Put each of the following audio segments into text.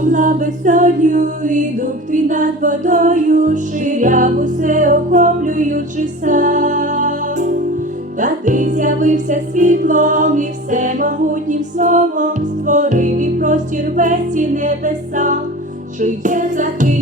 Палала безодню, і дух твій над водою, ширяв усе охоплюючи сам. Та ти з'явився світлом і всемогутнім словом створив і простір весь і небеса, що є такий,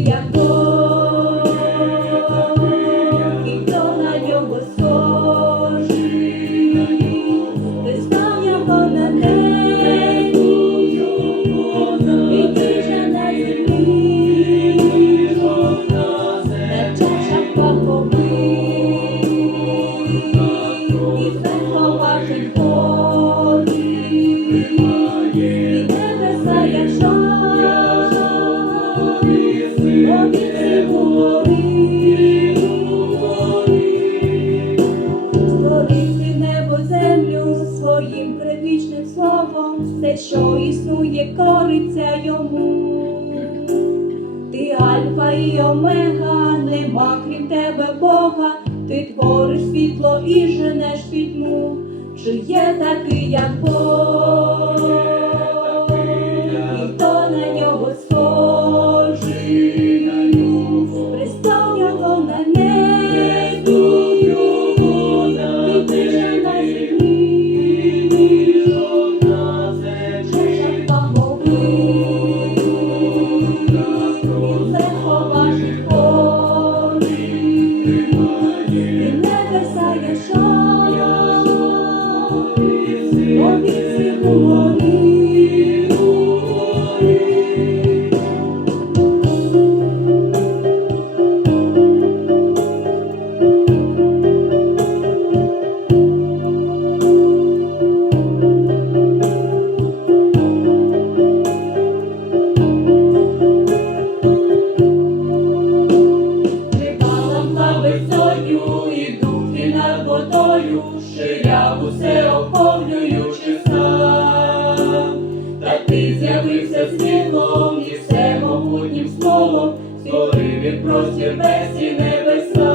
все, що існує, кориться йому. Ти альфа і омега, нема крім тебе Бога, ти твориш світло і женеш пітьму, чи є такий, як Бог, висою, і дух твій над водою, ширяв усе охоплюючи слово, створив він простір без і небеса.